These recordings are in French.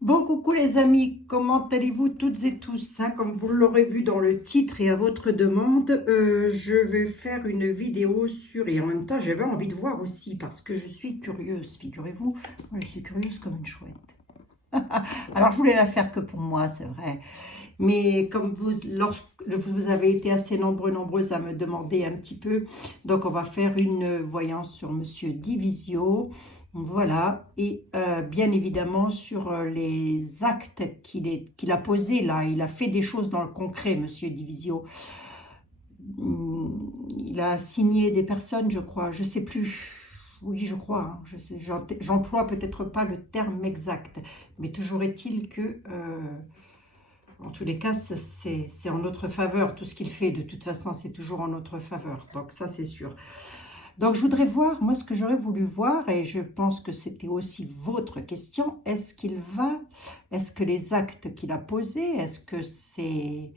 Bon, coucou les amis, comment allez-vous toutes et tous, hein? Comme vous l'aurez vu dans le titre et à votre demande, je vais faire une vidéo sur... Et en même temps, j'avais envie de voir aussi, parce que je suis curieuse, figurez-vous. Moi, je suis curieuse comme une chouette. Alors, je voulais la faire que pour moi, c'est vrai. Mais comme lorsque vous avez été assez nombreuses à me demander un petit peu, donc on va faire une voyance sur Monsieur Divisio. Voilà, et bien évidemment sur les actes qu'il a posés là. Il a fait des choses dans le concret, Monsieur Divisio. Il a signé des personnes, je crois, je sais plus. Oui, je crois, hein, j'emploie peut-être pas le terme exact, mais toujours est-il que en tous les cas, c'est en notre faveur. Tout ce qu'il fait, de toute façon, c'est toujours en notre faveur. Donc ça, c'est sûr. Donc je voudrais voir, moi, ce que j'aurais voulu voir, et je pense que c'était aussi votre question, est-ce que les actes qu'il a posés, est-ce que c'est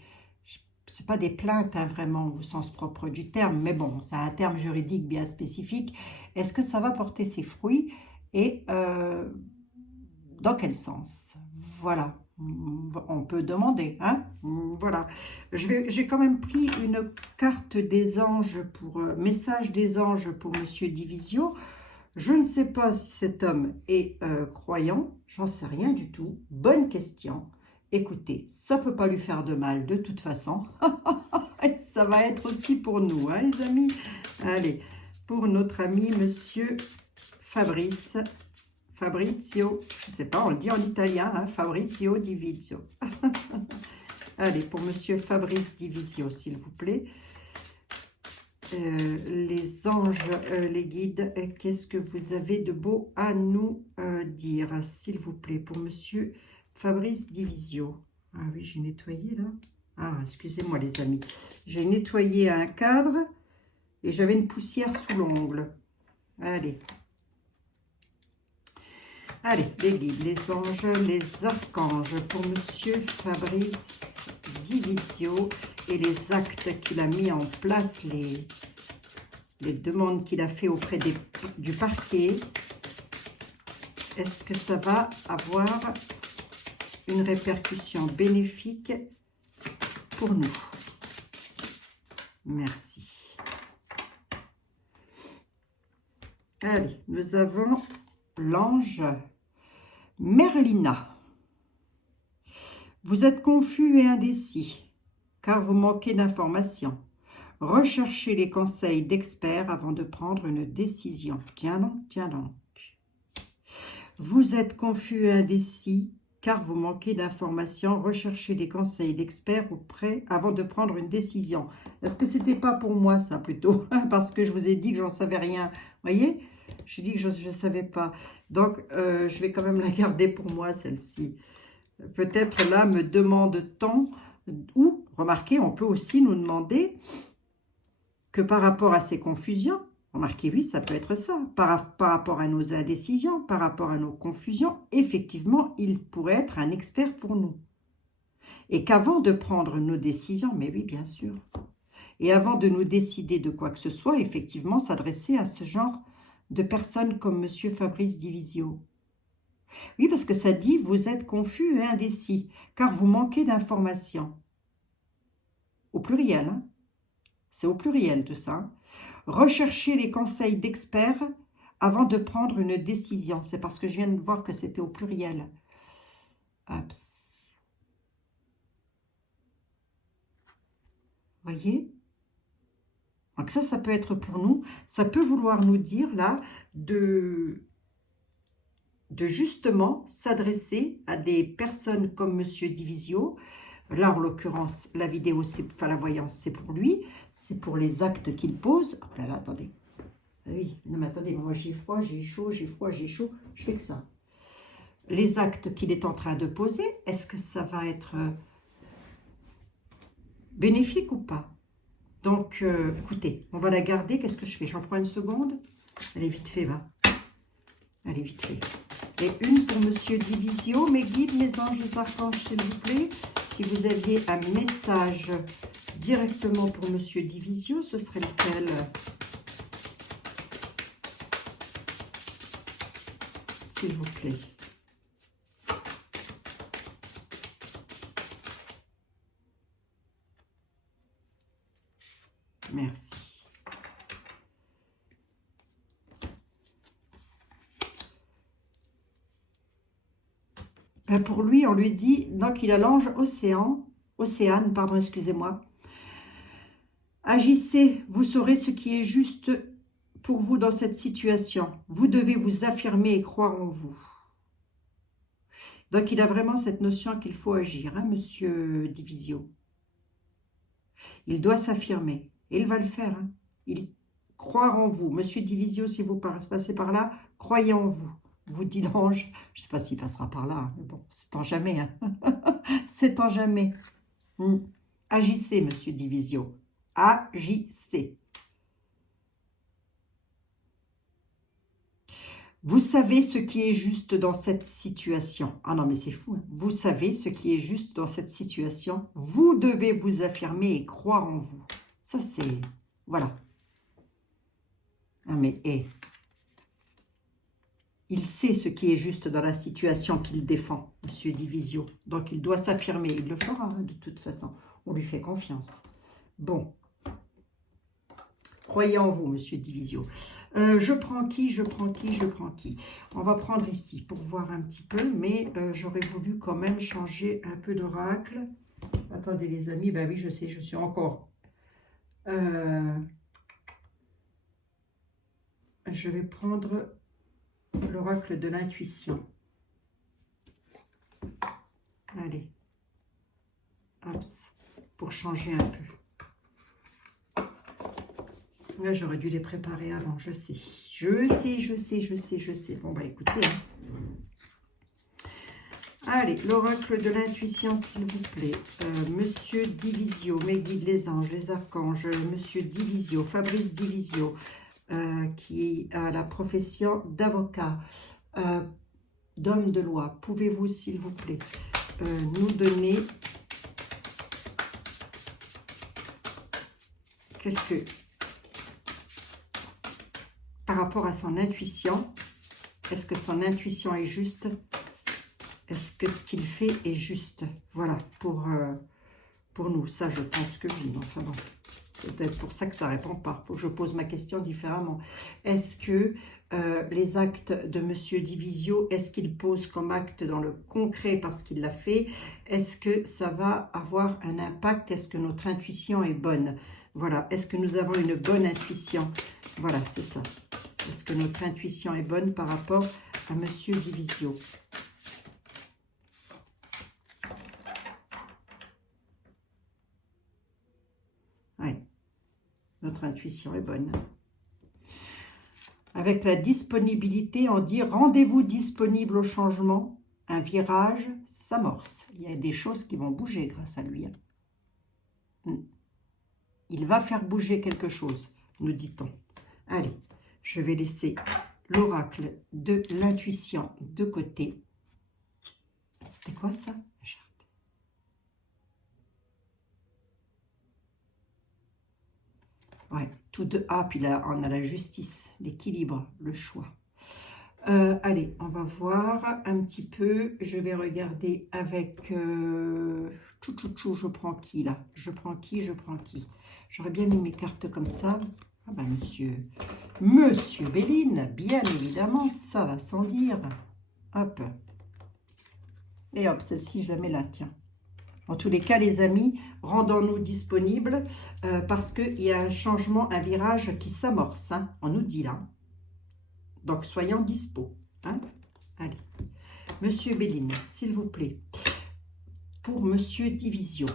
pas des plaintes, hein, vraiment, au sens propre du terme, mais bon, c'est un terme juridique bien spécifique. Est-ce que ça va porter ses fruits et dans quel sens? Voilà, on peut demander, hein? Voilà. J'ai quand même pris une carte des anges pour message des anges pour Monsieur Divisio. Je ne sais pas si cet homme est croyant, j'en sais rien du tout. Bonne question. Écoutez, ça peut pas lui faire de mal de toute façon. Ça va être aussi pour nous, hein, les amis. Allez, pour notre ami Monsieur Fabrice. Fabrizio, je ne sais pas, on le dit en italien, hein, Fabrizio Divisio. Allez, pour Monsieur Fabrice Divisio, s'il vous plaît. Les anges, les guides, qu'est-ce que vous avez de beau à nous dire, s'il vous plaît, pour Monsieur Fabrice Divisio. Ah oui, j'ai nettoyé là. Ah, excusez-moi les amis. J'ai nettoyé un cadre et j'avais une poussière sous l'ongle. Allez. Allez, les guides, les anges, les archanges pour Monsieur Fabrice Divisio et les actes qu'il a mis en place, les demandes qu'il a fait auprès du parquet. Est-ce que ça va avoir une répercussion bénéfique pour nous? Merci. Allez, nous avons l'ange Merlina. Vous êtes confus et indécis, car vous manquez d'informations. Recherchez les conseils d'experts avant de prendre une décision. Tiens donc, tiens donc. Vous êtes confus et indécis, car vous manquez d'informations. Recherchez des conseils d'experts avant de prendre une décision. Est-ce que c'était pas pour moi, ça, plutôt? Parce que je vous ai dit que j'en savais rien. Vous voyez? Je dis que je ne savais pas. Donc, je vais quand même la garder pour moi, celle-ci. Peut-être là, me demande-t-on, ou, remarquez, on peut aussi nous demander que par rapport à ces confusions, remarquez, oui, ça peut être ça, par rapport à nos indécisions, par rapport à nos confusions, effectivement, il pourrait être un expert pour nous. Et qu'avant de prendre nos décisions, mais oui, bien sûr, et avant de nous décider de quoi que ce soit, effectivement, s'adresser à ce genre de personnes comme Monsieur Fabrice Divisio. Oui, parce que ça dit, vous êtes confus et indécis, car vous manquez d'informations. Au pluriel, hein? C'est au pluriel tout ça. Recherchez les conseils d'experts avant de prendre une décision. C'est parce que je viens de voir que c'était au pluriel. Ups. Voyez? Donc ça peut être pour nous. Ça peut vouloir nous dire là de justement s'adresser à des personnes comme Monsieur Divisio. Là, en l'occurrence, la vidéo, enfin la voyance, c'est pour lui. C'est pour les actes qu'il pose. Oh là là, attendez. Ah oui, non mais attendez, moi j'ai froid, j'ai chaud, j'ai froid, j'ai chaud. Je fais que ça. Les actes qu'il est en train de poser, est-ce que ça va être bénéfique ou pas? Donc, écoutez, on va la garder. Qu'est-ce que je fais? J'en prends une seconde. Allez, vite fait, va. Allez, vite fait. Et une pour Monsieur Divisio. Mes guides, mes anges, les archanges, s'il vous plaît. Si vous aviez un message directement pour Monsieur Divisio, ce serait lequel? S'il vous plaît. Ben, pour lui, on lui dit, donc il a l'ange Océane, pardon, excusez-moi. Agissez, vous saurez ce qui est juste pour vous dans cette situation. Vous devez vous affirmer et croire en vous. Donc il a vraiment cette notion qu'il faut agir, hein, Monsieur Divisio. Il doit s'affirmer. Et il va le faire. Hein. Il croire en vous. Monsieur Divisio, si vous passez par là, croyez en vous. Vous dit l'ange. Je ne sais pas s'il passera par là. Hein, mais bon, c'est en jamais. Hein. C'est en jamais. Agissez, Monsieur Divisio. Agissez. Vous savez ce qui est juste dans cette situation. Ah non, mais c'est fou. Hein. Vous savez ce qui est juste dans cette situation. Vous devez vous affirmer et croire en vous. Ça, c'est... Voilà. Ah, mais il sait ce qui est juste dans la situation qu'il défend, Monsieur Divisio. Donc, il doit s'affirmer. Il le fera, hein, de toute façon. On lui fait confiance. Bon. Croyez en vous, Monsieur Divisio. Je prends qui? On va prendre ici pour voir un petit peu, mais j'aurais voulu quand même changer un peu d'oracle. Attendez les amis, ben oui, je sais, je suis encore... je vais prendre l'oracle de l'intuition. Allez. Hop, pour changer un peu. Là, j'aurais dû les préparer avant, je sais. Je sais. Bon, bah écoutez. Hein. Allez, l'oracle de l'intuition, s'il vous plaît. Monsieur Divisio, mes guides, les anges, les archanges. Monsieur Divisio, Fabrice Divisio, qui a la profession d'avocat, d'homme de loi. Pouvez-vous, s'il vous plaît, nous donner quelques... Par rapport à son intuition, est-ce que son intuition est juste? Est-ce que ce qu'il fait est juste? Voilà, pour nous, ça je pense que oui, enfin bon, peut-être pour ça que ça ne répond pas, il faut que je pose ma question différemment. Est-ce que les actes de Monsieur Divisio, est-ce qu'il pose comme acte dans le concret parce qu'il l'a fait? Est-ce que ça va avoir un impact? Est-ce que notre intuition est bonne? Voilà, est-ce que nous avons une bonne intuition? Voilà, c'est ça. Est-ce que notre intuition est bonne par rapport à Monsieur Divisio? Oui, notre intuition est bonne. Avec la disponibilité, on dit rendez-vous disponible au changement, un virage s'amorce. Il y a des choses qui vont bouger grâce à lui. Il va faire bouger quelque chose, nous dit-on. Allez, je vais laisser l'oracle de l'intuition de côté. C'était quoi ça? Ouais, tout de... Ah, puis là, on a la justice, l'équilibre, le choix. Allez, on va voir un petit peu. Je vais regarder avec... je prends qui là? Je prends qui? J'aurais bien mis mes cartes comme ça. Ah ben, Monsieur Béline, bien évidemment, ça va sans dire. Hop. Et hop, celle-ci, je la mets là, tiens. En tous les cas, les amis, rendons-nous disponibles parce qu'il y a un changement, un virage qui s'amorce. Hein, on nous dit là. Donc, soyons dispo. Hein. Allez. Monsieur Béline, s'il vous plaît. Pour Monsieur Divisio.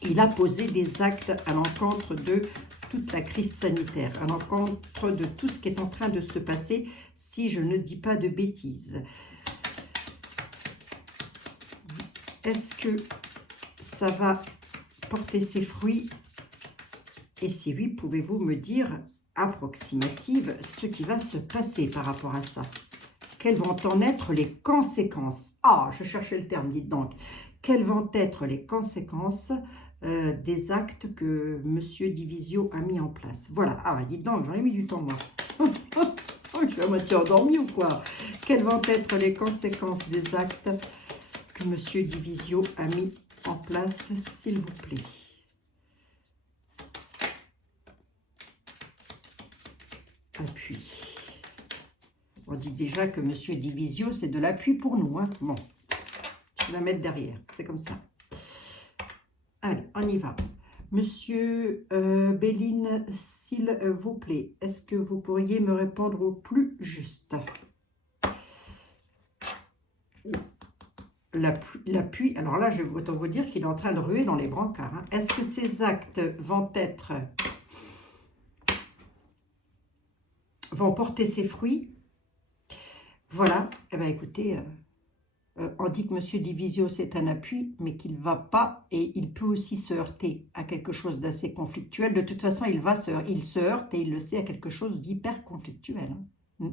Il a posé des actes à l'encontre de toute la crise sanitaire, à l'encontre de tout ce qui est en train de se passer, si je ne dis pas de bêtises. Est-ce que ça va porter ses fruits? Et si oui, pouvez-vous me dire, approximative, ce qui va se passer par rapport à ça? Quelles vont en être les conséquences? Ah, je cherchais le terme, dites donc. Quelles vont être les conséquences des actes que Monsieur Divisio a mis en place? Voilà. Ah, bah, dites donc, j'en ai mis du temps, moi. Je suis à moitié endormie ou quoi? Quelles vont être les conséquences des actes que Monsieur Divisio a mis en place, s'il vous plaît? Appui. On dit déjà que Monsieur Divisio, c'est de l'appui pour nous. Hein. Bon, je vais la mettre derrière. C'est comme ça. Allez, on y va. Monsieur Béline, s'il vous plaît, est-ce que vous pourriez me répondre au plus juste? L'appui, alors là, je vais autant vous dire qu'il est en train de ruer dans les brancards. Hein. Est-ce que ces actes vont porter ses fruits? Voilà. Eh bien, écoutez, on dit que Monsieur Divisio, c'est un appui, mais qu'il ne va pas, et il peut aussi se heurter à quelque chose d'assez conflictuel. De toute façon, il se heurte, et il le sait, à quelque chose d'hyper conflictuel. Hein.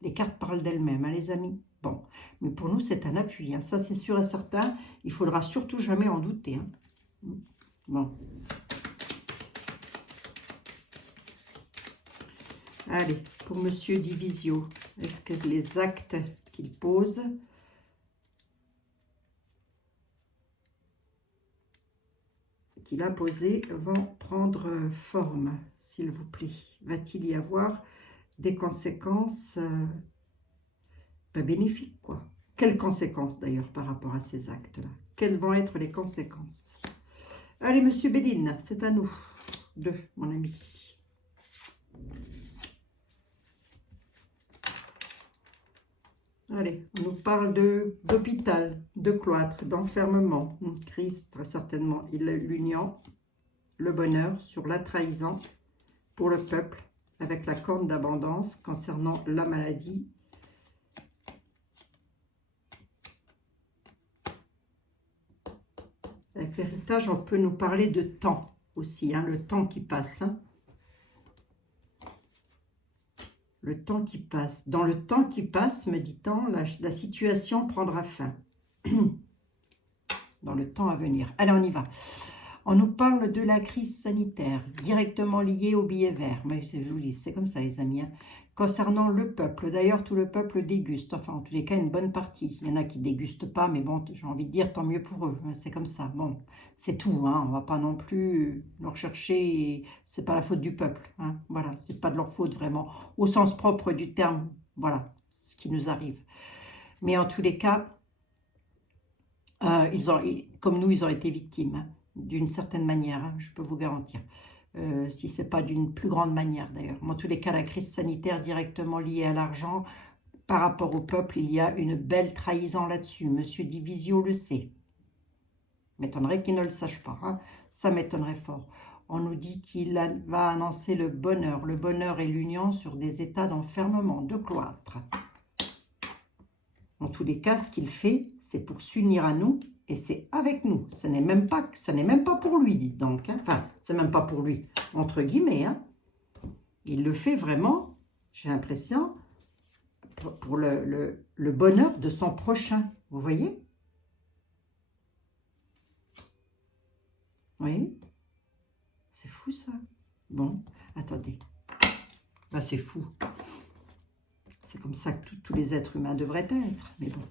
Les cartes parlent d'elles-mêmes, hein, les amis. Bon, mais pour nous, c'est un appui. Hein. Ça, c'est sûr et certain. Il ne faudra surtout jamais en douter. Hein. Bon. Allez, pour Monsieur Divisio, est-ce que les actes qu'il pose... qu'il a posés vont prendre forme, s'il vous plaît? Va-t-il y avoir des conséquences bénéfiques, quoi? Quelles conséquences, d'ailleurs, par rapport à ces actes-là? Quelles vont être les conséquences? Allez, Monsieur Béline, c'est à nous. Deux, mon ami. Allez, on nous parle d'hôpital, de cloître, d'enfermement, une crise, très certainement. Il a l'union, le bonheur sur la trahison pour le peuple, avec la corne d'abondance concernant la maladie. Avec l'héritage, on peut nous parler de temps aussi, hein, le temps qui passe. Hein. Le temps qui passe. Dans le temps qui passe, me dit-on, la situation prendra fin. Dans le temps à venir. Allez, on y va. On nous parle de la crise sanitaire, directement liée au billet vert. Mais c'est joli, c'est comme ça, les amis. Hein. Concernant le peuple, d'ailleurs, tout le peuple déguste. Enfin, en tous les cas, une bonne partie. Il y en a qui ne dégustent pas, mais bon, j'ai envie de dire, tant mieux pour eux. C'est comme ça. Bon, c'est tout. Hein. On ne va pas non plus leur chercher. C'est pas la faute du peuple. Hein. Voilà, c'est pas de leur faute, vraiment. Au sens propre du terme, voilà, ce qui nous arrive. Mais en tous les cas, comme nous, ils ont été victimes. Hein. D'une certaine manière, hein, je peux vous garantir. Si ce n'est pas d'une plus grande manière d'ailleurs. En tous les cas, la crise sanitaire directement liée à l'argent, par rapport au peuple, il y a une belle trahison là-dessus. Monsieur Divisio le sait. M'étonnerait qu'il ne le sache pas. Hein. Ça m'étonnerait fort. On nous dit qu'il va annoncer le bonheur et l'union sur des états d'enfermement, de cloître. En tous les cas, ce qu'il fait, c'est pour s'unir à nous. Et c'est avec nous. Ce n'est même pas pour lui, dites donc. Hein. Enfin, c'est même pas pour lui, entre guillemets. Hein. Il le fait vraiment, j'ai l'impression, pour le bonheur de son prochain. Vous voyez? Oui. C'est fou, ça. Bon, attendez. Bah, c'est fou. C'est comme ça que tous les êtres humains devraient être. Mais bon.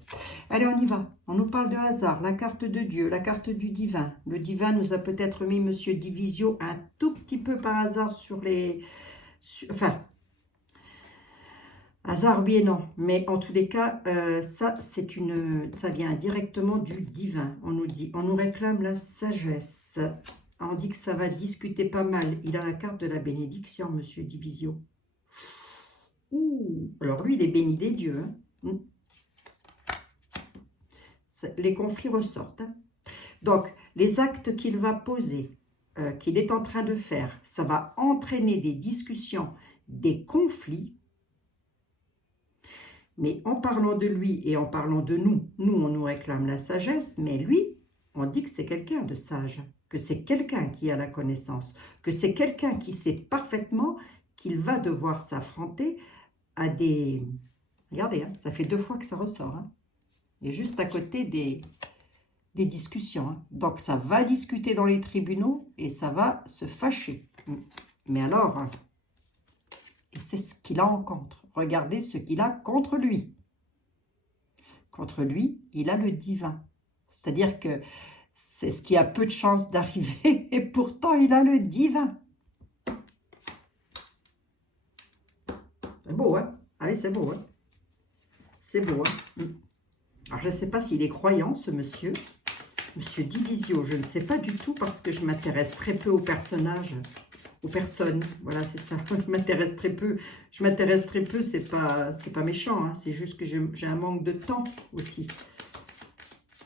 Allez, on y va. On nous parle de hasard, la carte de Dieu, la carte du divin. Le divin nous a peut-être mis Monsieur Divisio un tout petit peu par hasard sur les... enfin, hasard oui et non. Mais en tous les cas, ça vient directement du divin. On nous réclame la sagesse. On dit que ça va discuter pas mal. Il a la carte de la bénédiction, Monsieur Divisio. Ouh, alors lui, il est béni des dieux. Hein. Les conflits ressortent. Hein. Donc, les actes qu'il va poser, qu'il est en train de faire, ça va entraîner des discussions, des conflits. Mais en parlant de lui et en parlant de nous, on nous réclame la sagesse, mais lui, on dit que c'est quelqu'un de sage, que c'est quelqu'un qui a la connaissance, que c'est quelqu'un qui sait parfaitement qu'il va devoir s'affronter à des... Regardez, hein, ça fait 2 fois que ça ressort. Hein. Et juste à côté des discussions. Hein. Donc, ça va discuter dans les tribunaux et ça va se fâcher. Mais alors, c'est ce qu'il a en contre. Regardez ce qu'il a contre lui. Contre lui, il a le divin. C'est-à-dire que c'est ce qui a peu de chances d'arriver et pourtant, il a le divin. C'est beau, hein? Allez, c'est beau, hein? C'est beau, hein. Alors, je ne sais pas s'il est croyant, ce monsieur. Monsieur Divisio, je ne sais pas du tout parce que je m'intéresse très peu aux personnages, aux personnes. Voilà, c'est ça. Je m'intéresse très peu. Je m'intéresse très peu, c'est pas méchant. Hein. C'est juste que j'ai un manque de temps aussi.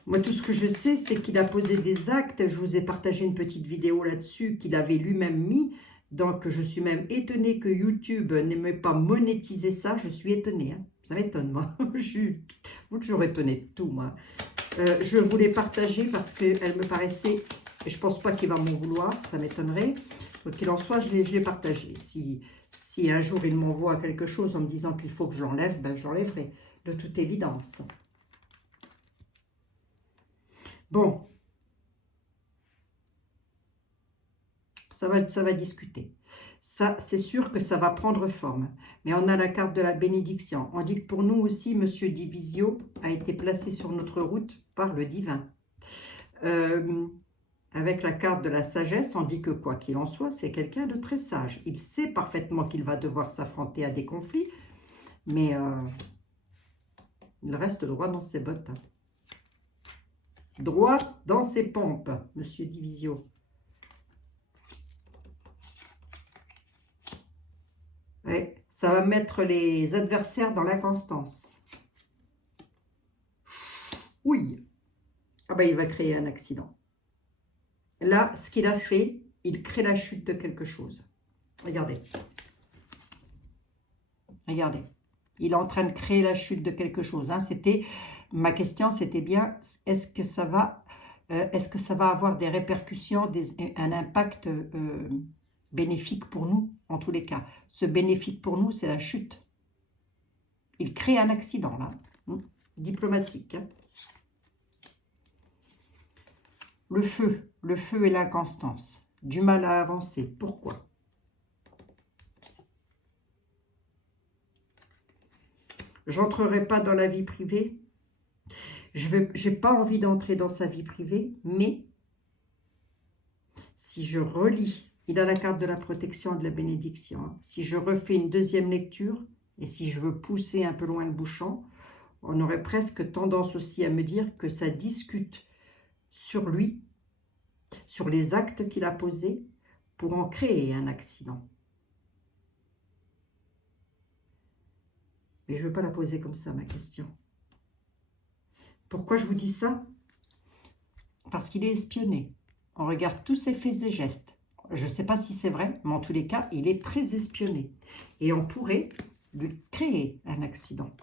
Moi, tout ce que je sais, c'est qu'il a posé des actes. Je vous ai partagé une petite vidéo là-dessus qu'il avait lui-même mis. Donc, je suis même étonnée que YouTube n'ait pas monétisé ça. Je suis étonnée. Hein. Ça m'étonne, moi. Je suis toujours étonnée de tout, moi. Je voulais partager parce qu'elle me paraissait... Je ne pense pas qu'il va m'en vouloir, ça m'étonnerait. Quoi qu'il en soit, je l'ai partagé. Si un jour il m'envoie quelque chose en me disant qu'il faut que je l'enlève, ben je l'enlèverai, de toute évidence. Bon. Ça va discuter. Ça, c'est sûr que ça va prendre forme. Mais on a la carte de la bénédiction. On dit que pour nous aussi, Monsieur Divisio a été placé sur notre route par le divin. Avec la carte de la sagesse, on dit que quoi qu'il en soit, c'est quelqu'un de très sage. Il sait parfaitement qu'il va devoir s'affronter à des conflits, mais il reste droit dans ses bottes. Hein. Droit dans ses pompes, Monsieur Divisio. Ouais, ça va mettre les adversaires dans l'inconstance. Oui. Ah ben, il va créer un accident. Là, ce qu'il a fait, il crée la chute de quelque chose. Regardez. Regardez. Il est en train de créer la chute de quelque chose. Hein. Ma question, c'était bien, est-ce que ça va avoir des répercussions, un impact bénéfique pour nous, en tous les cas. Ce bénéfique pour nous, c'est la chute. Il crée un accident, là. Diplomatique. Hein. Le feu et l'inconstance. Du mal à avancer. Pourquoi? J'entrerai pas dans la vie privée. J'ai pas envie d'entrer dans sa vie privée, mais si je relis, il a la carte de la protection et de la bénédiction. Hein. Si je refais une deuxième lecture, et si je veux pousser un peu loin le bouchon, on aurait presque tendance aussi à me dire que ça discute sur lui, sur les actes qu'il a posés pour en créer un accident. Mais je ne veux pas la poser comme ça, ma question. Pourquoi je vous dis ça? Parce qu'il est espionné. On regarde tous ses faits et gestes. Je ne sais pas si c'est vrai, mais en tous les cas, il est très espionné. Et on pourrait lui créer un accident.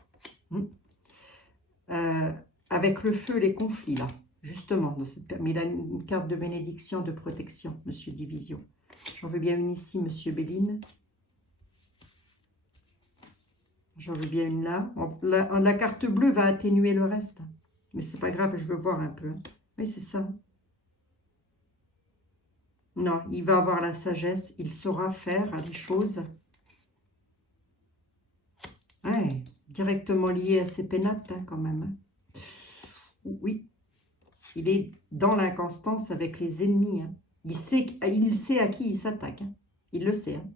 Avec le feu, les conflits, là. Justement, mais il a une carte de bénédiction, de protection, Monsieur Divisio. J'en veux bien une ici, Monsieur Béline. J'en veux bien une là. La carte bleue va atténuer le reste. Mais c'est pas grave, je veux voir un peu. Oui, c'est ça. Non, il va avoir la sagesse. Il saura faire les choses. Ouais, directement lié à ses pénates, hein, quand même. Hein. Oui. Il est dans l'inconstance avec les ennemis. Hein. Il sait à qui il s'attaque. Hein. Il le sait. Hein.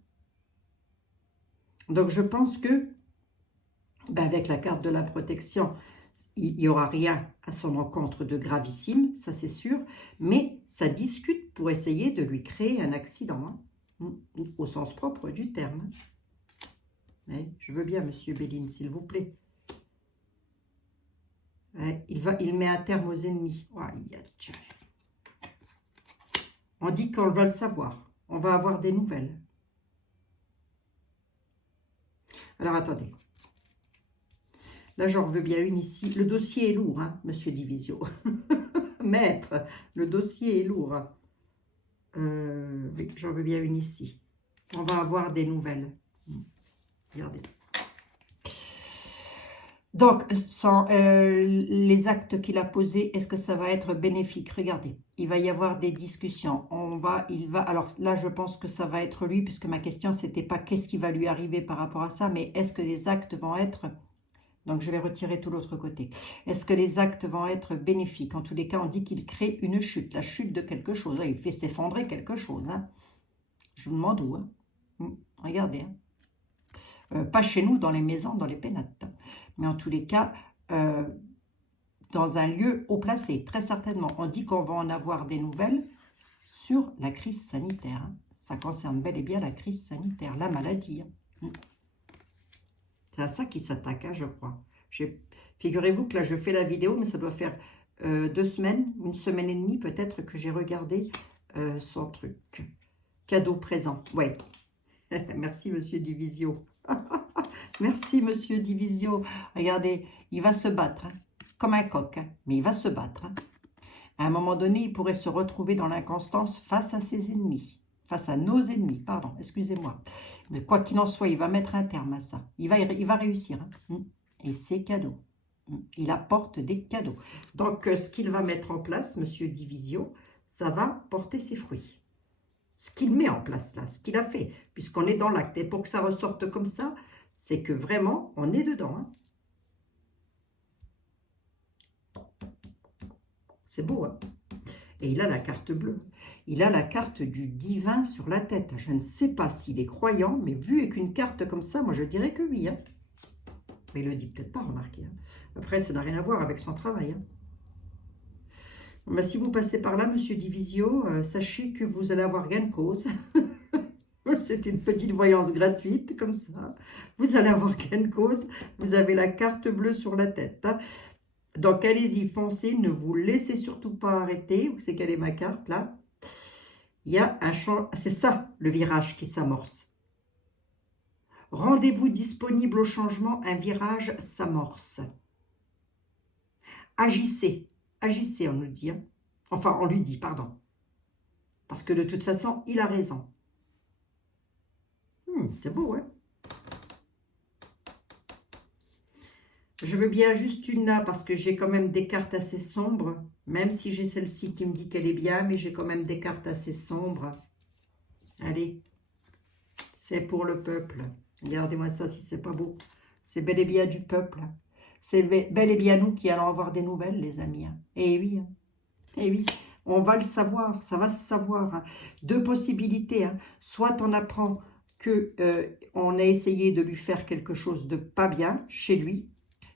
Donc, je pense que, avec la carte de la protection, il n'y aura rien à son encontre de gravissime, ça c'est sûr. Mais ça discute pour essayer de lui créer un accident. Hein. Au sens propre du terme. Hein. Mais je veux bien, Monsieur Béline, s'il vous plaît. Il met un terme aux ennemis. On dit qu'on va le savoir. On va avoir des nouvelles. Alors, attendez. Là, j'en veux bien une ici. Le dossier est lourd, hein, Monsieur Divisio. Maître, le dossier est lourd. Oui, j'en veux bien une ici. On va avoir des nouvelles. Regardez. Donc, les actes qu'il a posés, est-ce que ça va être bénéfique? Regardez, il va y avoir des discussions. Alors là, je pense que ça va être lui, puisque ma question, c'était pas qu'est-ce qui va lui arriver par rapport à ça, mais est-ce que les actes vont être... Donc, je vais retirer tout l'autre côté. Est-ce que les actes vont être bénéfiques? En tous les cas, on dit qu'il crée une chute, la chute de quelque chose. Là, il fait s'effondrer quelque chose. Hein. Je vous demande où. Hein. Regardez. Hein. Pas chez nous, dans les maisons, dans les pénates. Mais en tous les cas, dans un lieu haut placé, très certainement. On dit qu'on va en avoir des nouvelles sur la crise sanitaire. Hein. Ça concerne bel et bien la crise sanitaire, la maladie. Hein. C'est à ça qu'il s'attaque, hein, je crois. Figurez-vous que là, je fais la vidéo, mais ça doit faire 2 semaines, 1 semaine et demie peut-être que j'ai regardé son truc. Cadeau présent, ouais. Merci, Monsieur Divisio. Merci, Monsieur Divisio. Regardez, il va se battre, hein, comme un coq, hein, mais il va se battre. Hein. À un moment donné, il pourrait se retrouver dans l'inconstance face à ses ennemis. Face à nos ennemis, pardon, excusez-moi. Mais quoi qu'il en soit, il va mettre un terme à ça. Il va réussir. Hein. Et c'est cadeau. Il apporte des cadeaux. Donc, ce qu'il va mettre en place, Monsieur Divisio, ça va porter ses fruits. Ce qu'il met en place là, ce qu'il a fait, puisqu'on est dans l'acte. Et pour que ça ressorte comme ça, c'est que vraiment, on est dedans. Hein. C'est beau, hein? Et il a la carte bleue. Il a la carte du divin sur la tête. Je ne sais pas s'il est croyant, mais vu avec une carte comme ça, moi je dirais que oui. Hein. Mais il ne le dit peut-être pas, remarquez. Hein. Après, ça n'a rien à voir avec son travail. Hein. Ben, si vous passez par là, Monsieur Divisio, sachez que vous allez avoir gain de cause. C'était une petite voyance gratuite, comme ça. Vous allez avoir gain de cause. Vous avez la carte bleue sur la tête. Hein. Donc, allez-y, foncez. Ne vous laissez surtout pas arrêter. Vous savez quelle est ma carte, là? Il y a un champ. C'est ça, le virage qui s'amorce. Rendez-vous disponible au changement. Un virage s'amorce. Agissez. Agissez, on nous dit. Hein. Enfin, on lui dit, pardon. Parce que de toute façon, il a raison. C'est beau, hein? Je veux bien juste une là, parce que j'ai quand même des cartes assez sombres. Même si j'ai celle-ci qui me dit qu'elle est bien, mais j'ai quand même des cartes assez sombres. Allez, c'est pour le peuple. Regardez-moi ça, si c'est pas beau. C'est bel et bien du peuple. C'est bel et bien nous qui allons avoir des nouvelles, les amis. Hein. Eh oui, hein. Eh oui, on va le savoir, ça va se savoir. Hein. 2 possibilités. Hein. Soit on apprend qu'on a essayé de lui faire quelque chose de pas bien chez lui,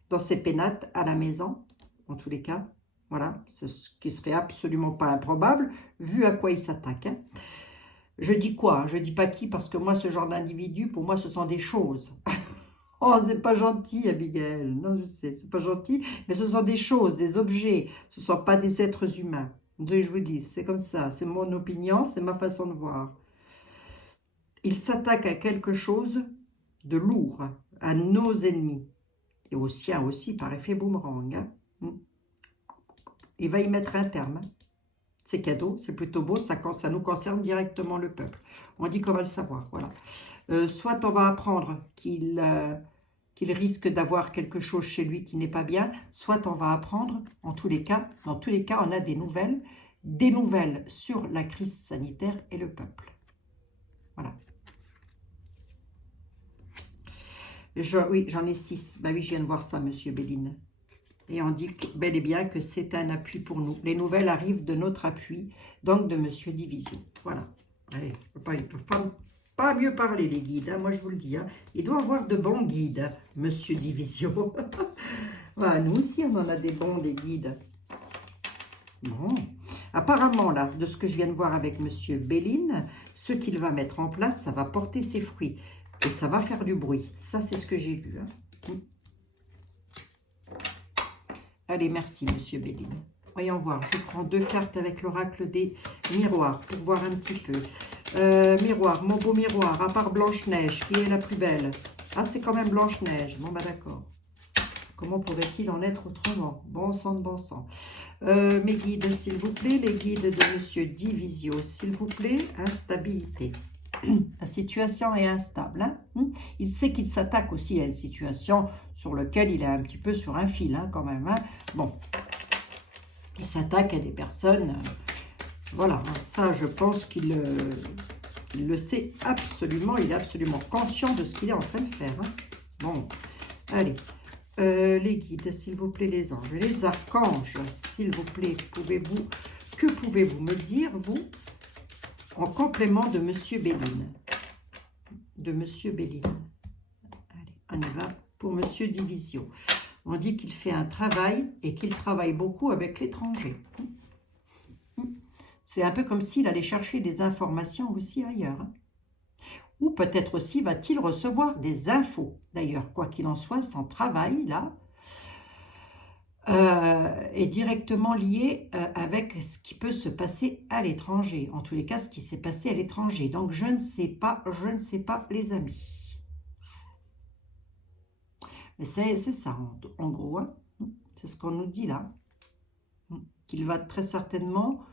dans ses pénates, à la maison, en tous les cas. Voilà, ce qui serait absolument pas improbable, vu à quoi il s'attaque. Hein. Je dis quoi? Je dis pas qui, parce que moi, ce genre d'individu, pour moi, ce sont des choses. Oh, c'est pas gentil, Abigail. Non, je sais, c'est pas gentil, mais ce sont des choses, des objets. Ce ne sont pas des êtres humains. Je vous dis, c'est comme ça. C'est mon opinion, c'est ma façon de voir. Il s'attaque à quelque chose de lourd, à nos ennemis. Et aux siens aussi, par effet boomerang. Hein. Il va y mettre un terme. Hein. C'est cadeau, c'est plutôt beau, ça nous concerne directement le peuple. On dit qu'on va le savoir, voilà. Soit on va apprendre qu'il risque d'avoir quelque chose chez lui qui n'est pas bien, soit on va apprendre, dans tous les cas, on a des nouvelles sur la crise sanitaire et le peuple. Voilà. Oui, j'en ai 6. Bah oui, je viens de voir ça, Monsieur Béline. Et on dit bel et bien que c'est un appui pour nous. Les nouvelles arrivent de notre appui, donc de Monsieur Divisio. Voilà. Allez, ils ne peuvent pas mieux parler, les guides. Hein, moi, je vous le dis. Hein. Il doit avoir de bons guides, Monsieur Divisio. Voilà, nous aussi, on en a des bons, des guides. Bon. Apparemment, là, de ce que je viens de voir avec Monsieur Béline, ce qu'il va mettre en place, ça va porter ses fruits. Et ça va faire du bruit. Ça, c'est ce que j'ai vu. Hein. Allez, merci, Monsieur Béline. Voyons voir. Je prends 2 cartes avec l'oracle des miroirs pour voir un petit peu. Miroir, mon beau miroir, à part Blanche-Neige, qui est la plus belle. Ah, c'est quand même Blanche-Neige. Bon, bah d'accord. Comment pourrait-il en être autrement? Bon sang de bon sang. Mes guides, s'il vous plaît. Les guides de Monsieur Divisio, s'il vous plaît. Instabilité. La situation est instable. Hein. Il sait qu'il s'attaque aussi à une situation sur laquelle il est un petit peu sur un fil, hein, quand même. Hein. Bon, il s'attaque à des personnes. Voilà, ça, je pense qu'il le sait absolument. Il est absolument conscient de ce qu'il est en train de faire. Hein. Bon, allez. Les guides, s'il vous plaît, les anges. Les archanges, s'il vous plaît, que pouvez-vous me dire, vous, en complément de Monsieur Béline. De Monsieur Béline. On y va pour Monsieur Divisio. On dit qu'il fait un travail et qu'il travaille beaucoup avec l'étranger. C'est un peu comme s'il allait chercher des informations aussi ailleurs. Ou peut-être aussi va-t-il recevoir des infos. D'ailleurs, quoi qu'il en soit, son travail, là, est directement lié avec ce qui peut se passer à l'étranger. En tous les cas, ce qui s'est passé à l'étranger. Donc, je ne sais pas, les amis. Mais c'est ça, en gros. Hein. C'est ce qu'on nous dit là. Qu'il va très certainement,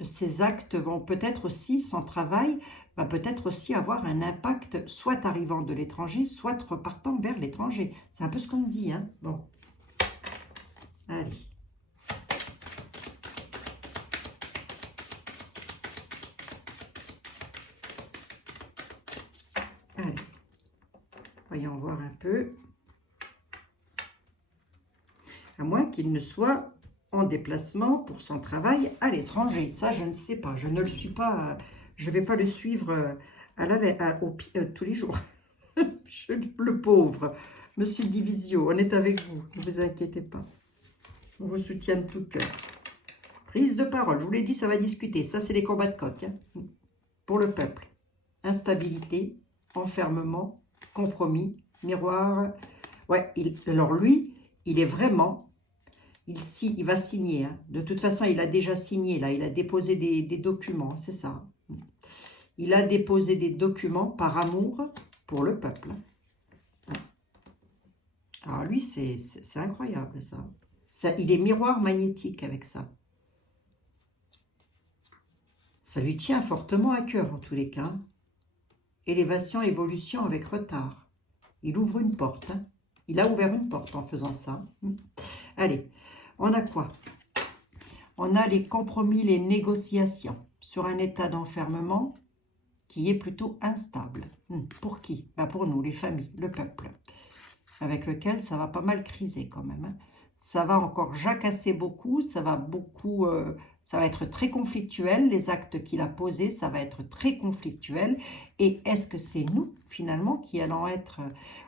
ses actes vont peut-être aussi, son travail va peut-être aussi avoir un impact, soit arrivant de l'étranger, soit repartant vers l'étranger. C'est un peu ce qu'on me dit. Hein. Bon. Allez. Allez. Voyons voir un peu. À moins qu'il ne soit en déplacement pour son travail à l'étranger. Ça, je ne sais pas. Je ne le suis pas. Je ne vais pas le suivre tous les jours. Le pauvre. Monsieur Divisio, on est avec vous. Ne vous inquiétez pas. On vous soutient de tout cœur. Prise de parole. Je vous l'ai dit, ça va discuter. Ça, c'est les combats de coq. Hein. Pour le peuple. Instabilité, enfermement, compromis, miroir. Ouais, alors lui, il est vraiment... Il va signer. Hein. De toute façon, il a déjà signé. Là, il a déposé des documents. C'est ça. Il a déposé des documents par amour pour le peuple. Alors lui, c'est incroyable ça. Il est miroir magnétique avec ça. Ça lui tient fortement à cœur en tous les cas. Élévation, évolution avec retard. Il ouvre une porte. Hein. Il a ouvert une porte en faisant ça. Allez, on a quoi? On a les compromis, les négociations sur un état d'enfermement qui est plutôt instable. Pour qui? Ben pour nous, les familles, le peuple, avec lequel ça va pas mal criser quand même. Hein. Ça va encore jacasser beaucoup, ça va être très conflictuel. Les actes qu'il a posés, ça va être très conflictuel. Et est-ce que c'est nous, finalement, qui allons être...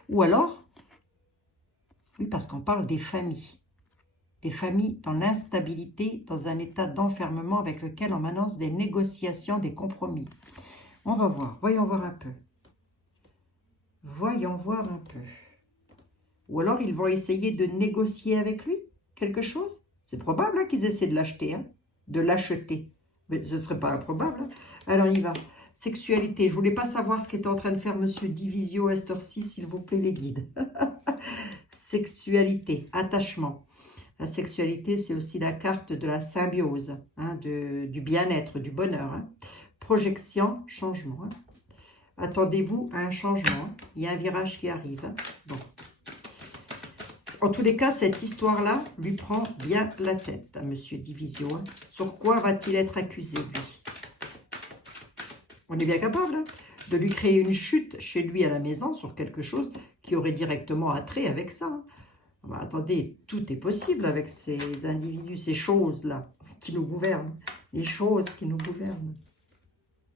Ou alors, oui, parce qu'on parle des familles. Des familles dans l'instabilité, dans un état d'enfermement avec lequel on annonce des négociations, des compromis. On va voir, voyons voir un peu. Voyons voir un peu. Ou alors, ils vont essayer de négocier avec lui quelque chose. C'est probable hein, qu'ils essaient de l'acheter, hein, de l'acheter. Mais ce ne serait pas improbable. Hein. Alors, on y va. Sexualité. Je ne voulais pas savoir ce qu'était en train de faire Monsieur Divisio, Esther 6, s'il vous plaît, les guides. Sexualité, attachement. La sexualité, c'est aussi la carte de la symbiose, hein, du bien-être, du bonheur. Hein. Projection, changement. Hein. Attendez-vous à un changement. Hein. Il y a un virage qui arrive. Hein. Bon. En tous les cas, cette histoire-là lui prend bien la tête, à Monsieur Divisio. Hein. Sur quoi va-t-il être accusé, lui? On est bien capable hein, de lui créer une chute chez lui à la maison sur quelque chose qui aurait directement attrait avec ça. Hein. Ben, attendez, tout est possible avec ces individus, ces choses-là qui nous gouvernent. Les choses qui nous gouvernent.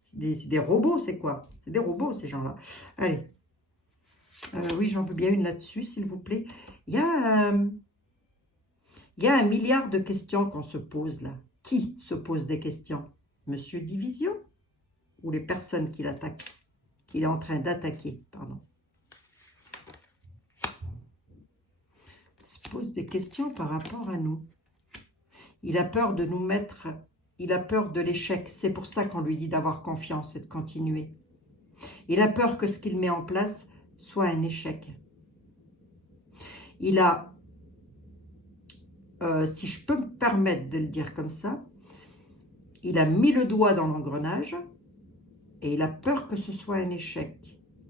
C'est des robots, c'est quoi? C'est des robots, ces gens-là. Allez. Oui, j'en veux bien une là-dessus, s'il vous plaît. Il y a un milliard de questions qu'on se pose là. Qui se pose des questions? Monsieur Division? Ou les personnes qu'il attaque? Qu'il est en train d'attaquer, pardon. Il se pose des questions par rapport à nous. Il a peur de nous mettre... Il a peur de l'échec. C'est pour ça qu'on lui dit d'avoir confiance et de continuer. Il a peur que ce qu'il met en place soit un échec. Il a, si je peux me permettre de le dire comme ça, il a mis le doigt dans l'engrenage et il a peur que ce soit un échec.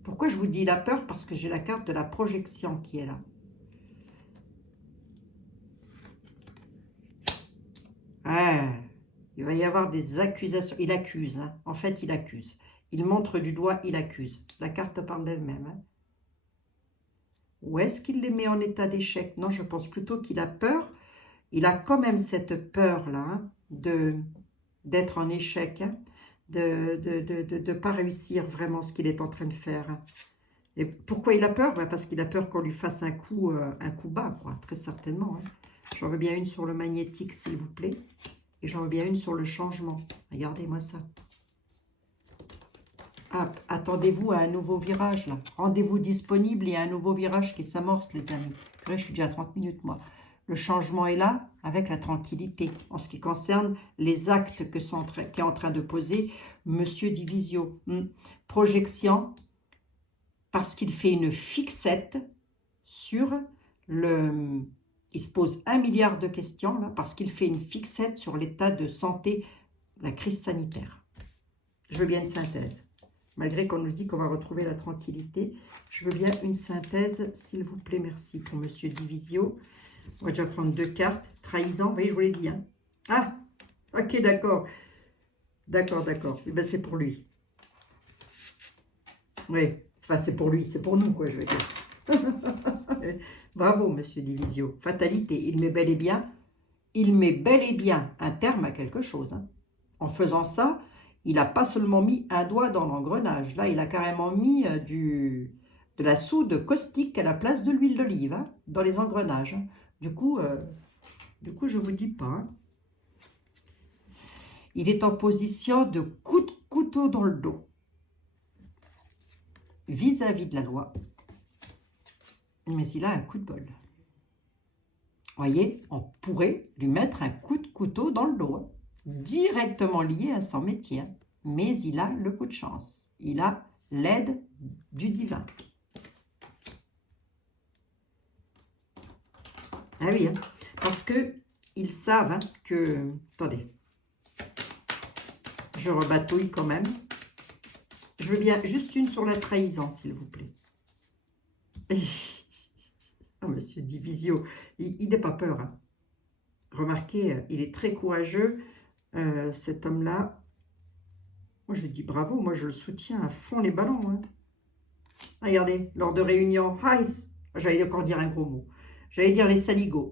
Pourquoi je vous dis il a peur? Parce que j'ai la carte de la projection qui est là. Ah, il va y avoir des accusations. Il accuse, hein. En fait, il accuse. Il montre du doigt, il accuse. La carte parle d'elle-même. Hein. Ou est-ce qu'il les met en état d'échec? Non, je pense plutôt qu'il a peur. Il a quand même cette peur-là hein, d'être en échec, hein, de ne pas réussir vraiment ce qu'il est en train de faire. Hein. Et pourquoi il a peur? Ben parce qu'il a peur qu'on lui fasse un coup bas, quoi, très certainement. Hein. J'en veux bien une sur le magnétique, s'il vous plaît. Et j'en veux bien une sur le changement. Regardez-moi ça. Ah, attendez-vous à un nouveau virage, là. Rendez-vous disponible, il y a un nouveau virage qui s'amorce, les amis. Après, je suis déjà à 30 minutes, moi. Le changement est là, avec la tranquillité. En ce qui concerne les actes qu'est en train de poser Monsieur Divisio. Projection, parce qu'il fait une fixette sur le... Il se pose 1 milliard de questions, là, parce qu'il fait une fixette sur l'état de santé, la crise sanitaire. Je veux bien une synthèse. Malgré qu'on nous dit qu'on va retrouver la tranquillité, je veux bien une synthèse, s'il vous plaît, merci pour Monsieur Divisio. On va déjà prendre 2 cartes. Trahison, vous voyez, je vous l'ai dit. Hein. Ah, ok, d'accord. D'accord, d'accord. Eh bien, c'est pour lui. Oui, enfin, c'est pour lui, c'est pour nous, quoi, je veux dire. Bravo, Monsieur Divisio. Fatalité, il met bel et bien un terme à quelque chose. Hein. En faisant ça, il n'a pas seulement mis un doigt dans l'engrenage. Là, il a carrément mis de la soude caustique à la place de l'huile d'olive hein, dans les engrenages. Hein. Du coup, je ne vous dis pas. Hein. Il est en position de coup de couteau dans le dos vis-à-vis de la loi. Mais il a un coup de bol. Vous voyez, on pourrait lui mettre un coup de couteau dans le dos. Hein, directement lié à son métier. Hein. Mais il a le coup de chance. Il a l'aide du divin. Ah oui, hein, parce qu'ils savent hein, que... Attendez. Je rebatouille quand même. Je veux bien juste une sur la trahison, s'il vous plaît. Ah, Monsieur Divisio, il n'est pas peur. Hein. Remarquez, il est très courageux, cet homme-là. Moi, je dis bravo, moi, je le soutiens à fond les ballons. Hein. Regardez, lors de réunions, j'allais encore dire un gros mot. J'allais dire les saligots.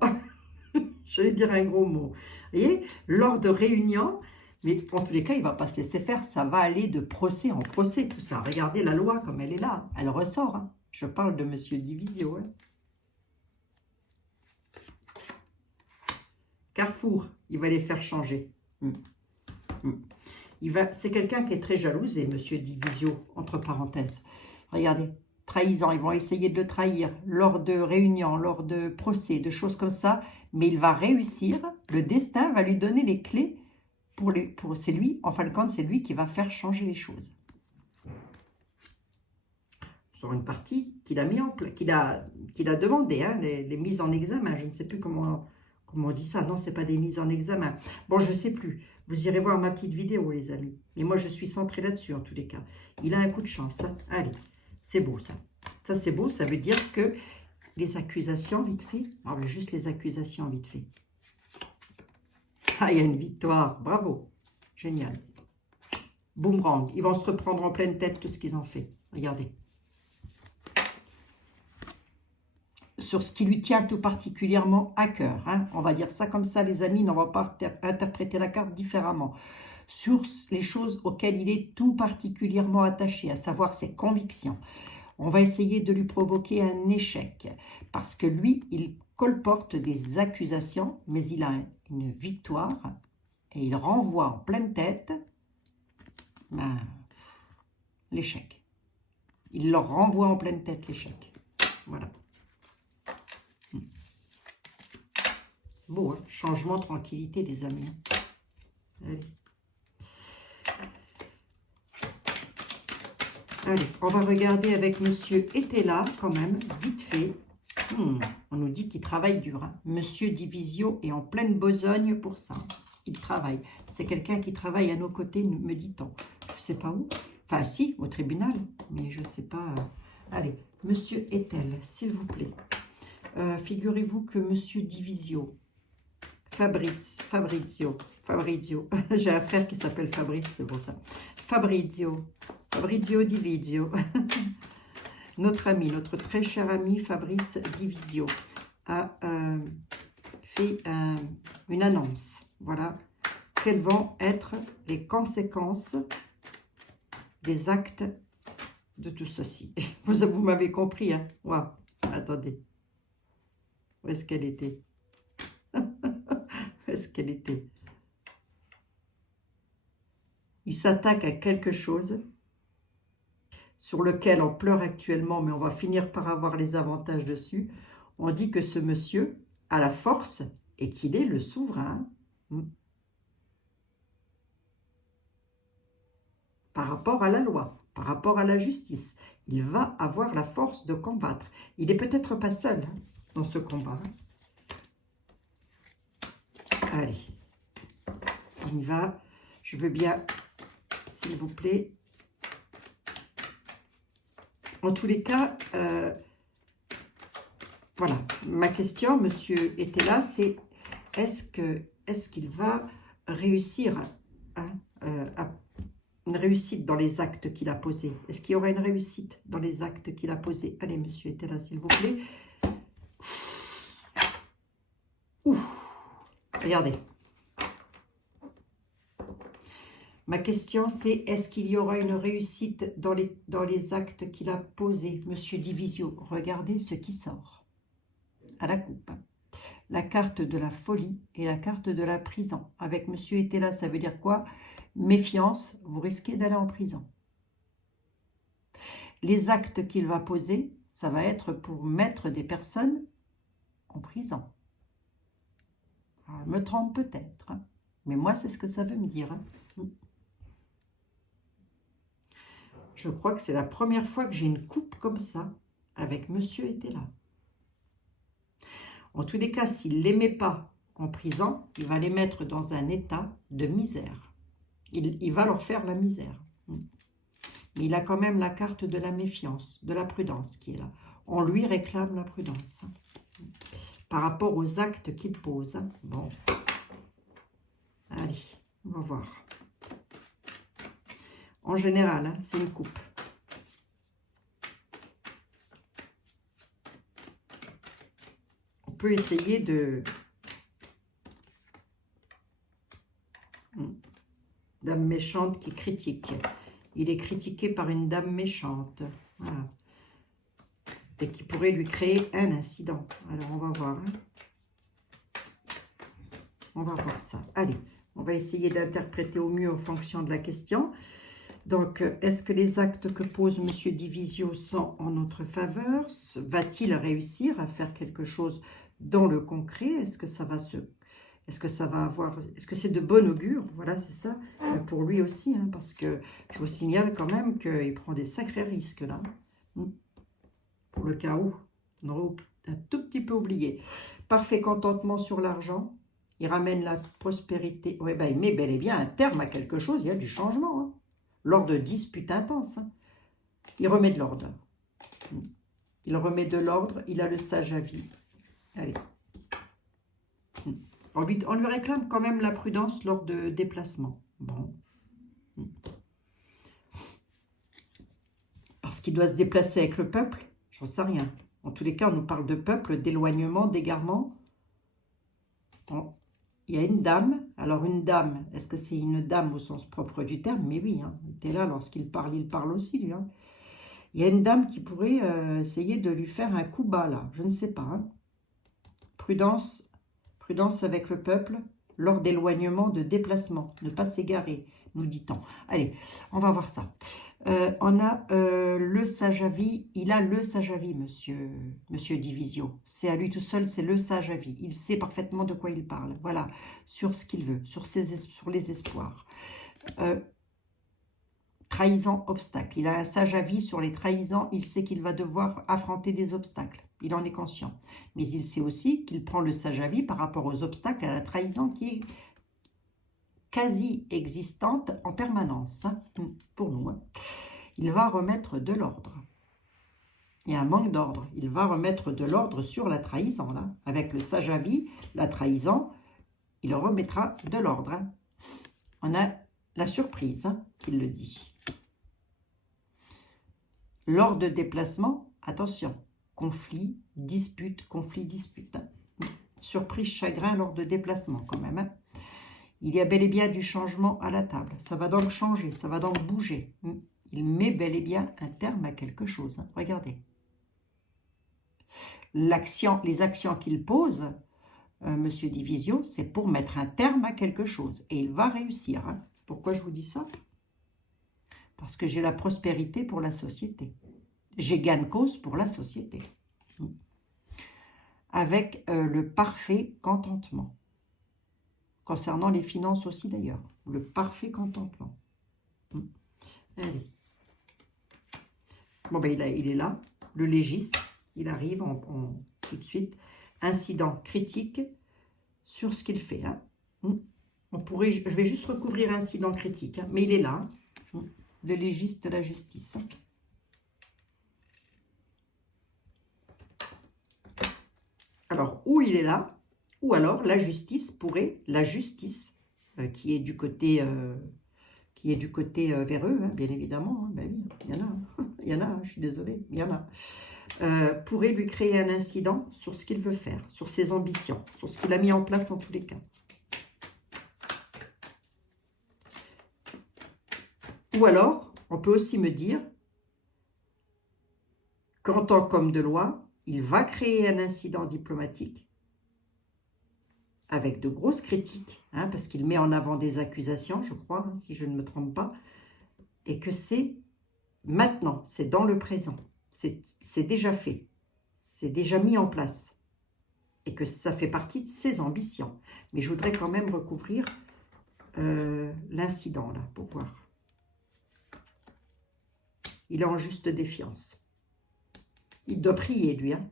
J'allais dire un gros mot. Vous voyez, lors de réunions, mais en tous les cas, il ne va pas se laisser faire. Ça va aller de procès en procès, tout ça. Regardez la loi comme elle est là. Elle ressort. Hein. Je parle de Monsieur Divisio. Hein. Carrefour, il va les faire changer. C'est quelqu'un qui est très jalousé, Monsieur Divisio, entre parenthèses. Regardez, trahison, ils vont essayer de le trahir lors de réunions, lors de procès, de choses comme ça, mais il va réussir, le destin va lui donner les clés c'est lui, en fin de compte, c'est lui qui va faire changer les choses. Sur une partie qu'il a mis en place, qu'il a demandé, hein, les mises en examen, je ne sais plus comment on dit ça, non, c'est pas des mises en examen. Bon, je ne sais plus, vous irez voir ma petite vidéo, les amis. Mais moi, je suis centrée là-dessus, en tous les cas. Il a un coup de chance, hein. Allez, c'est beau, ça. Ça, c'est beau, ça veut dire que les accusations, vite fait, juste les accusations, vite fait. Ah, il y a une victoire, bravo, génial. Boomerang, ils vont se reprendre en pleine tête tout ce qu'ils ont fait. Regardez. Sur ce qui lui tient tout particulièrement à cœur. Hein. On va dire ça comme ça, les amis, on ne va pas interpréter la carte différemment. Sur les choses auxquelles il est tout particulièrement attaché, à savoir ses convictions. On va essayer de lui provoquer un échec, parce que lui, il colporte des accusations, mais il a une victoire, et il renvoie en pleine tête l'échec. Il leur renvoie en pleine tête l'échec. Voilà. Beau, hein? Changement, tranquillité, les amis. Allez. Allez, on va regarder avec Monsieur Etela, quand même, vite fait. On nous dit qu'il travaille dur. Hein. Monsieur Divisio est en pleine besogne pour ça. Il travaille. C'est quelqu'un qui travaille à nos côtés, me dit-on. Je ne sais pas où. Enfin, si, au tribunal, mais je ne sais pas. Allez, Monsieur Etel, s'il vous plaît. Figurez-vous que Monsieur Divisio, Fabrizio, j'ai un frère qui s'appelle Fabrice, c'est pour ça. Fabrizio Divisio, notre ami, notre très cher ami Fabrice Divisio, a fait une annonce. Voilà, quelles vont être les conséquences des actes de tout ceci. Vous m'avez compris, hein? Waouh. Attendez. Où est-ce qu'elle était? Où est-ce qu'elle était? Il s'attaque à quelque chose sur lequel on pleure actuellement, mais on va finir par avoir les avantages dessus. On dit que ce monsieur a la force et qu'il est le souverain. Par rapport à la loi, par rapport à la justice. Il va avoir la force de combattre. Il n'est peut-être pas seul hein, dans ce combat. Allez, on y va. Je veux bien, s'il vous plaît. En tous les cas, voilà. Ma question, monsieur était là, c'est est-ce qu'il va réussir hein, à une réussite dans les actes qu'il a posés? Est-ce qu'il y aura une réussite dans les actes qu'il a posés? Allez, monsieur était là, s'il vous plaît. Ouh, regardez. Ma question, c'est est-ce qu'il y aura une réussite dans les actes qu'il a posés? Monsieur Divisio, regardez ce qui sort à la coupe. La carte de la folie et la carte de la prison. Avec monsieur était là, ça veut dire quoi? Méfiance, vous risquez d'aller en prison. Les actes qu'il va poser, ça va être pour mettre des personnes en prison. Alors, je me trompe peut-être, hein, mais moi, c'est ce que ça veut me dire. Hein. Je crois que c'est la première fois que j'ai une coupe comme ça, avec monsieur était là. En tous les cas, s'il ne les met pas en prison, il va les mettre dans un état de misère. Il va leur faire la misère. Mais il a quand même la carte de la méfiance, de la prudence qui est là. On lui réclame la prudence par rapport aux actes qu'il pose. Bon. Allez, on va voir. En général, hein, c'est une coupe. On peut essayer de... Dame méchante qui critique. Il est critiqué par une dame méchante. Voilà. Et qui pourrait lui créer un incident. Alors, on va voir. Hein. On va voir ça. Allez, on va essayer d'interpréter au mieux en fonction de la question. Donc, est-ce que les actes que pose M. Divisio sont en notre faveur? Va-t-il réussir à faire quelque chose dans le concret? Est-ce que ça va se... Est-ce que ça va avoir... Est-ce que c'est de bon augure? Voilà, c'est ça. Pour lui aussi, hein, parce que je vous signale quand même qu'il prend des sacrés risques, là. Pour le cas où. On aurait un tout petit peu oublié. Parfait contentement sur l'argent. Il ramène la prospérité. Oui, ben, il met bel et bien un terme à quelque chose. Il y a du changement. Hein. Lors de disputes intenses. Hein. Il remet de l'ordre. Il remet de l'ordre. Il a le sage à vie. Allez. On lui réclame quand même la prudence lors de déplacements. Bon. Parce qu'il doit se déplacer avec le peuple. J'en sais rien. En tous les cas, on nous parle de peuple, d'éloignement, d'égarement. Bon. Il y a une dame. Alors, une dame, est-ce que c'est une dame au sens propre du terme? Mais oui, hein, il était là lorsqu'il parle, il parle aussi, lui. Hein. Il y a une dame qui pourrait essayer de lui faire un coup bas, là. Je ne sais pas. Hein. Prudence avec le peuple lors d'éloignement, de déplacement. Ne pas s'égarer, nous dit-on. Allez, on va voir ça. On a le sage à vie. Il a le sage à vie, monsieur Divisio. C'est à lui tout seul, c'est le sage à vie. Il sait parfaitement de quoi il parle. Voilà, sur ce qu'il veut, sur les espoirs. Trahison, obstacle. Il a un sage à vie sur les trahisons. Il sait qu'il va devoir affronter des obstacles. Il en est conscient. Mais il sait aussi qu'il prend le sage à vie par rapport aux obstacles et à la trahison qui est quasi existante en permanence, hein, pour nous. Hein. Il va remettre de l'ordre. Il y a un manque d'ordre. Il va remettre de l'ordre sur la trahison, là. Avec le sage à vie, la trahison, il remettra de l'ordre. Hein. On a la surprise, hein, qu'il le dit. Lors de déplacement, attention, conflit, dispute, conflit, dispute. Hein. Surprise, chagrin lors de déplacement quand même. Hein. Il y a bel et bien du changement à la table. Ça va donc changer, ça va donc bouger. Il met bel et bien un terme à quelque chose. Hein. Regardez. Les actions qu'il pose, Monsieur Divisio, c'est pour mettre un terme à quelque chose. Et il va réussir. Hein. Pourquoi je vous dis ça? Parce que j'ai la prospérité pour la société. J'ai gain de cause pour la société. Avec le parfait contentement. Concernant les finances aussi d'ailleurs. Le parfait contentement. Allez. Bon, ben, il est là. Le légiste, il arrive tout de suite. Incident critique sur ce qu'il fait. Hein. Je vais juste recouvrir incident critique. Hein, mais il est là. Hein. Le légiste de la justice. Alors, ou il est là, ou alors la justice pourrait, qui est du côté, vers eux, hein, bien évidemment, hein, ben oui, il y en a, il y en a, je suis désolée, il y en a, pourrait lui créer un incident sur ce qu'il veut faire, sur ses ambitions, sur ce qu'il a mis en place en tous les cas. Ou alors, on peut aussi me dire qu'en tant qu'homme de loi, il va créer un incident diplomatique avec de grosses critiques, hein, parce qu'il met en avant des accusations, je crois, hein, si je ne me trompe pas, et que c'est maintenant, c'est dans le présent, c'est déjà fait, c'est déjà mis en place, et que ça fait partie de ses ambitions. Mais je voudrais quand même recouvrir l'incident, là, pour voir. Il est en juste défiance. Il doit prier, lui, hein.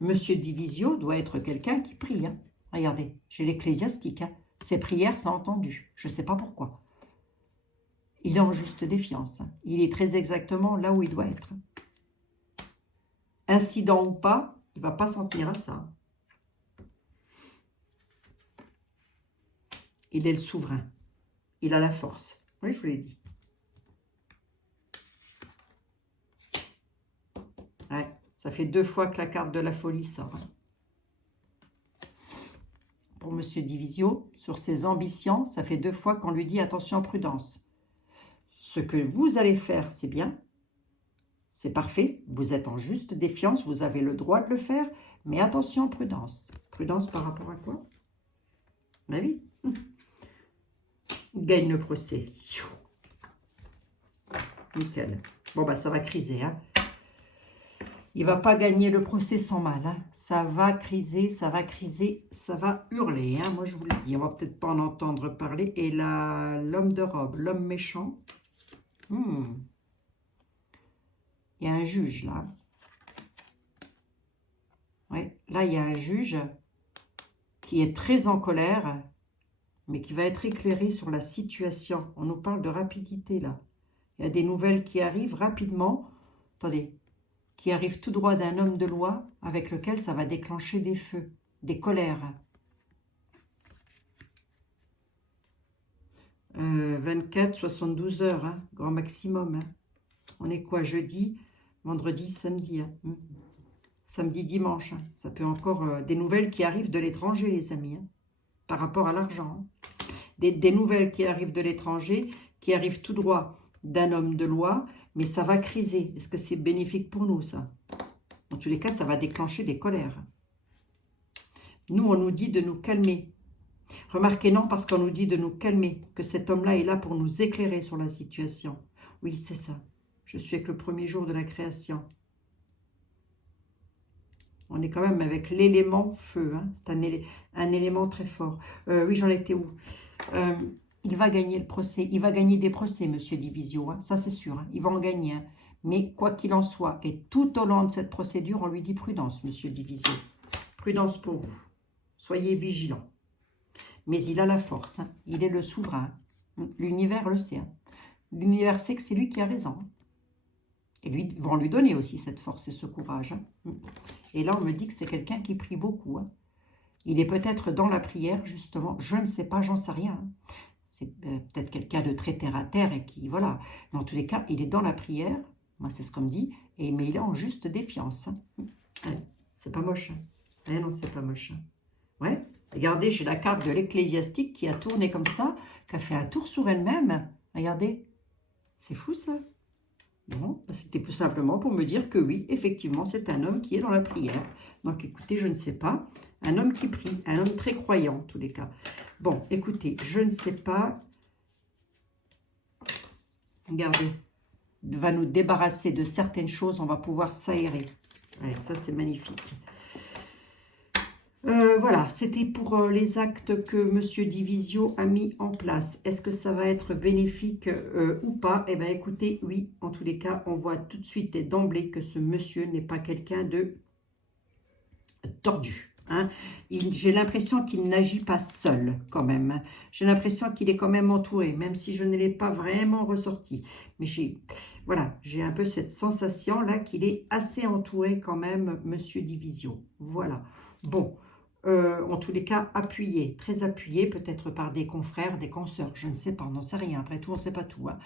Monsieur Divisio doit être quelqu'un qui prie. Hein. Regardez, j'ai l'ecclésiastique. Hein. Ses prières sont entendues. Je ne sais pas pourquoi. Il est en juste défiance. Hein. Il est très exactement là où il doit être. Incident ou pas, il ne va pas s'en tenir à ça. Il est le souverain. Il a la force. Oui, je vous l'ai dit. Ouais. Ça fait 2 fois que la carte de la folie sort. Pour Monsieur Divisio, sur ses ambitions, ça fait 2 fois qu'on lui dit attention, prudence. Ce que vous allez faire, c'est bien. C'est parfait. Vous êtes en juste défiance. Vous avez le droit de le faire. Mais attention, prudence. Prudence par rapport à quoi? Ma vie. Gagne le procès. Nickel. Bon, bah, ça va criser, hein. Il ne va pas gagner le procès sans mal. Hein. Ça va criser, ça va hurler. Hein. Moi, je vous le dis, on va peut-être pas en entendre parler. Et là, l'homme de robe, l'homme méchant. Il y a un juge, là. Oui, là, il y a un juge qui est très en colère, mais qui va être éclairé sur la situation. On nous parle de rapidité, là. Il y a des nouvelles qui arrivent rapidement. Attendez. Qui arrive tout droit d'un homme de loi avec lequel ça va déclencher des feux, des colères. 24, 72 heures, hein, grand maximum. Hein. On est quoi, jeudi, vendredi, samedi. Hein. Samedi, dimanche. Hein. Ça peut encore... des nouvelles qui arrivent de l'étranger, les amis, hein, par rapport à l'argent. Hein. Des nouvelles qui arrivent de l'étranger, qui arrivent tout droit d'un homme de loi, mais ça va criser. Est-ce que c'est bénéfique pour nous, ça? En tous les cas, ça va déclencher des colères. Nous, on nous dit de nous calmer. Remarquez, non, parce qu'on nous dit de nous calmer, que cet homme-là est là pour nous éclairer sur la situation. Oui, c'est ça. Je suis avec le premier jour de la création. On est quand même avec l'élément feu. Hein. C'est un élément très fort. Oui, j'en étais où? Il va gagner le procès. Il va gagner des procès, Monsieur Divisio. Hein. Ça, c'est sûr. Hein. Il va en gagner. Hein. Mais quoi qu'il en soit, et tout au long de cette procédure, on lui dit prudence, Monsieur Divisio. Prudence pour vous. Soyez vigilants. Mais il a la force. Hein. Il est le souverain. L'univers le sait. Hein. L'univers sait que c'est lui qui a raison. Hein. Et lui vont lui donner aussi cette force et ce courage. Hein. Et là, on me dit que c'est quelqu'un qui prie beaucoup. Hein. Il est peut-être dans la prière, justement. Je ne sais pas, j'en sais rien. Hein. C'est peut-être quelqu'un de très terre-à-terre et qui, voilà. Mais en tous les cas, il est dans la prière. Moi, c'est ce qu'on me dit. Mais il est en juste défiance. Hein. Ouais, c'est pas moche. Hein. Ouais, non, c'est pas moche. Hein. Ouais. Regardez, j'ai la carte de l'ecclésiastique qui a tourné comme ça, qui a fait un tour sur elle-même. Regardez. C'est fou ça. Bon, c'était tout simplement pour me dire que oui, effectivement, c'est un homme qui est dans la prière. Donc écoutez, je ne sais pas. Un homme qui prie, un homme très croyant en tous les cas. Bon, écoutez, je ne sais pas. Regardez, il va nous débarrasser de certaines choses, on va pouvoir s'aérer. Ouais, ça, c'est magnifique. Voilà, c'était pour les actes que Monsieur Divisio a mis en place. Est-ce que ça va être bénéfique ou pas? Eh bien, écoutez, oui, en tous les cas, on voit tout de suite et d'emblée que ce monsieur n'est pas quelqu'un de tordu. Hein. J'ai l'impression qu'il n'agit pas seul, quand même. J'ai l'impression qu'il est quand même entouré, même si je ne l'ai pas vraiment ressorti. Mais voilà, j'ai un peu cette sensation-là qu'il est assez entouré quand même, Monsieur Divisio. Voilà. Bon. En tous les cas, appuyé, très appuyé, peut-être par des confrères, des consoeurs, je ne sais pas, on n'en sait rien, après tout, on ne sait pas tout. Hein.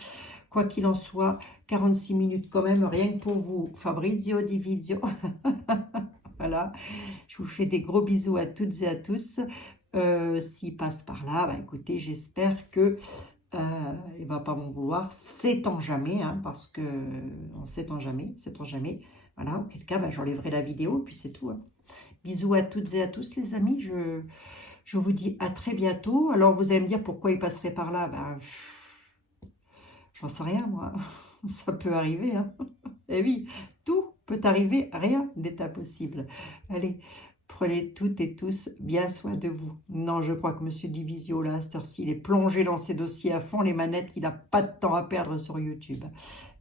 Quoi qu'il en soit, 46 minutes quand même, rien que pour vous, Fabrizio Divisio. Voilà, je vous fais des gros bisous à toutes et à tous. S'il passe par là, bah, écoutez, j'espère que il ne va pas m'en vouloir, sait-on jamais, hein, parce que on sait-on jamais, sait-on jamais. Voilà, auquel cas, bah, j'enlèverai la vidéo, puis c'est tout. Hein. Bisous à toutes et à tous les amis, je vous dis à très bientôt. Alors vous allez me dire pourquoi il passerait par là, ben, j'en sais rien moi, ça peut arriver. Hein. Eh oui, tout peut arriver, rien n'est impossible. Allez, prenez toutes et tous bien soin de vous. Non, je crois que Monsieur Divisio, là, à cette heure-ci, il est plongé dans ses dossiers à fond, les manettes, il n'a pas de temps à perdre sur YouTube.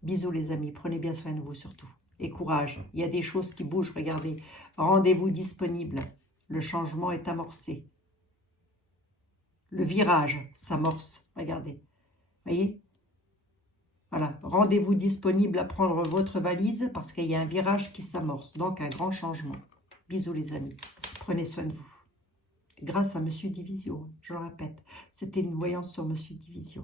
Bisous les amis, prenez bien soin de vous surtout. Et courage, il y a des choses qui bougent, regardez. Rendez-vous disponible, le changement est amorcé. Le virage s'amorce, regardez. Voyez? Voilà, rendez-vous disponible à prendre votre valise parce qu'il y a un virage qui s'amorce, donc un grand changement. Bisous les amis, prenez soin de vous. Grâce à Monsieur Divisio, je le répète, c'était une voyance sur Monsieur Divisio.